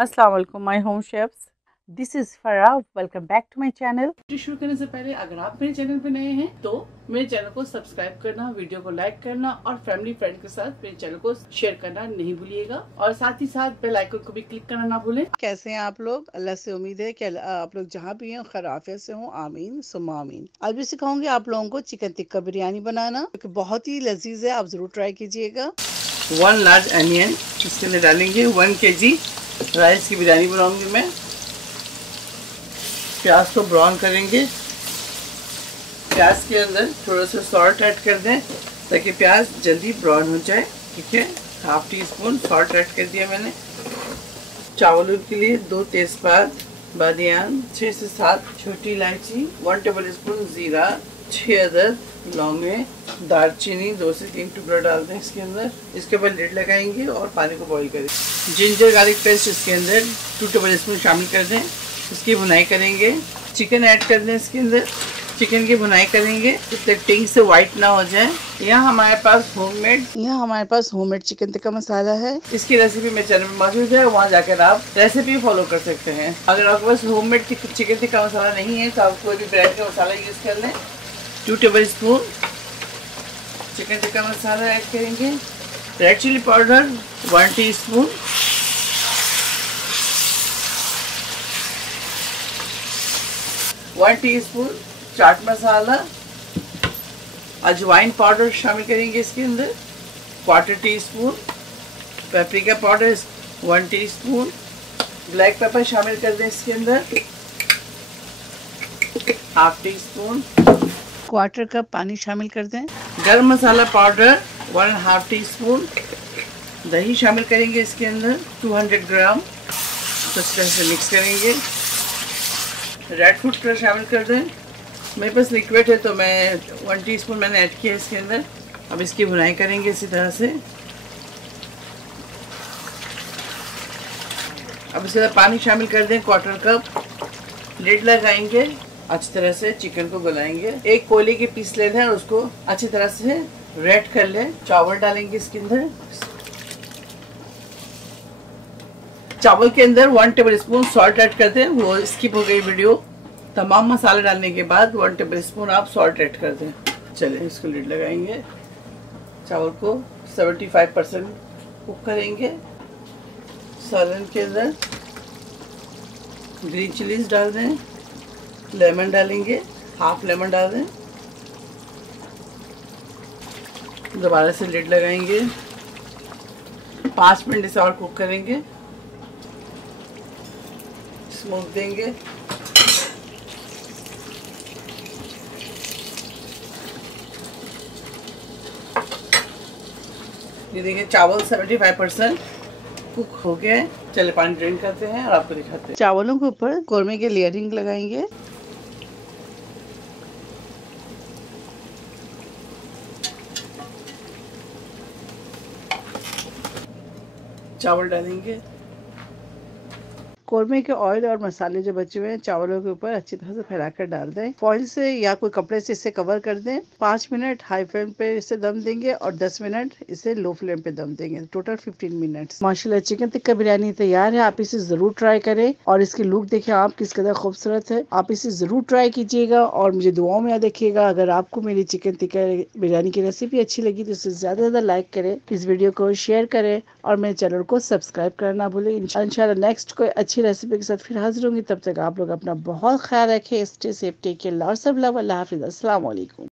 अस्सलाम वालेकुम my home chefs, this is Farah. Welcome back to my channel. शुरू करने से पहले अगर आप मेरे चैनल पे नए हैं तो मेरे चैनल को सब्सक्राइब करना, वीडियो को लाइक करना और फैमिली फ्रेंड के साथ मेरे चैनल को शेयर करना नहीं भूलिएगा और साथ ही साथ बेल आइकन को भी क्लिक करना ना भूलें। कैसे हैं आप लोग? अल्लाह से उम्मीद है कि आप लोग जहाँ भी हैं खैर आफियत से हों। आमीन सुम्मा आमीन। आज भी सिखाऊंगी आप लोगों को चिकन टिक्का बिरयानी बनाना, जो कि बहुत ही लजीज है। आप जरूर ट्राई कीजिएगा। 1 लार्ज अनियन इसके अंदर डालेंगे। 1 kg राइस की बिरयानी बनाऊंगी मैं। प्याज को ब्राउन करेंगे। प्याज के अंदर थोड़ा सा सॉल्ट ऐड कर दें ताकि प्याज जल्दी ब्राउन हो जाए। ठीक है, 1/2 टीस्पून सॉल्ट ऐड कर दिया मैंने। चावलों के लिए 2 तेजपात, बादियान, 6 से 7 छोटी इलायची, 1 टेबलस्पून जीरा, 6 अदद लौंगे, दालचीनी 2 से 3 टुकड़ा डाल दें इसके अंदर। इसके ऊपर लिड लगाएंगे और पानी को बॉईल करें। जिंजर गार्लिक पेस्ट इसके अंदर 2 टेबलस्पून शामिल कर दें। इसकी भुनाई करेंगे। चिकन ऐड कर दें इसके अंदर। चिकन की भुनाई करेंगे इससे टिंग से वाइट ना हो जाए। यहाँ हमारे पास होममेड चिकन टिक्का मसाला है। इसकी रेसिपी मेरे चैनल में मौजूद है, वहाँ जाकर आप रेसिपी फॉलो कर सकते हैं। अगर आपके पास होममेड चिकन टिक्का मसाला नहीं है तो आप कोई भी ब्रांड का मसाला यूज कर लें। 2 tablespoon chicken tikka masala add करेंगे। Red chilli powder 1 teaspoon, 1 teaspoon chaat masala, अजवाइन पाउडर शामिल करेंगे इसके अंदर, 1/4 teaspoon paprika powder 1 teaspoon, black pepper शामिल कर दें इसके अंदर, 1/2 टीस्पून, 1/4 कप पानी शामिल कर दें। गरम मसाला पाउडर 1.5 टीस्पून, दही शामिल करेंगे इसके अंदर 200 ग्राम। तो इस तरह से मिक्स करेंगे। रेड फूड कलर शामिल कर दें। मेरे पास लिक्विड है तो मैं 1 टीस्पून मैंने ऐड किया इसके अंदर। अब इसकी भुनाई करेंगे इसी तरह से। अब इसके अंदर पानी शामिल कर दें 1/4 कप। लिड लगाएंगे, अच्छी तरह से चिकन को गलाएंगे। एक कोयले के पीस ले लें और उसको अच्छी तरह से रेड कर लें। चावल डालेंगे इसके अंदर। चावल के अंदर 1 टेबलस्पून सॉल्ट ऐड कर दें। वो स्किप हो गई वीडियो। तमाम मसाले डालने के बाद 1 टेबलस्पून आप सॉल्ट ऐड कर दें। चलिए इसको लिड लगाएंगे। चावल को 75% कुक करेंगे। सालन के अंदर ग्रीन चिलीज डाल दें। लेमन डालेंगे, 1/2 लेमन डाल दें। दोबारा से लिड लगाएंगे। 5 मिनट इसे और कुक करेंगे। स्मोक देंगे। ये देखिए चावल 75% कुक हो गए। चलिए पानी ड्रेन करते हैं और आपको दिखाते हैं। चावलों के ऊपर कौरमे के लेयरिंग लगाएंगे। चावल डालेंगे। कौरमे के ऑयल और मसाले जो बचे हुए हैं चावलों के ऊपर अच्छी तरह से फैलाकर डाल दें। फॉइल से या कोई कपड़े से इसे कवर कर दें। 5 मिनट हाई फ्लेम पे इसे दम देंगे और 10 मिनट इसे लो फ्लेम पे दम देंगे। Total 15 minutes. माशाल्लाह चिकन टिक्का बिरयानी तैयार है। आप इसे जरूर ट्राई करें और इसकी लुक देखिए आप किस कदर खूबसूरत है। आप इसे जरूर ट्राई कीजिएगा और मुझे दुआओं में याद रखिएगा। अगर आपको मेरी चिकन टिक्का बिरयानी की रेसिपी अच्छी लगी तो इसे ज्यादा से ज्यादा लाइक करें, इस वीडियो को शेयर करें और मेरे चैनल को सब्सक्राइब करना भूलें। इंशाल्लाह नेक्स्ट कोई अच्छी रेसिपी के साथ फिर हाजिर होंगी। तब तक आप लोग अपना बहुत ख्याल रखें। Stay safe, take care, lots of love. अल्लाह हाफिज़। अस्सलाम वालेकुम।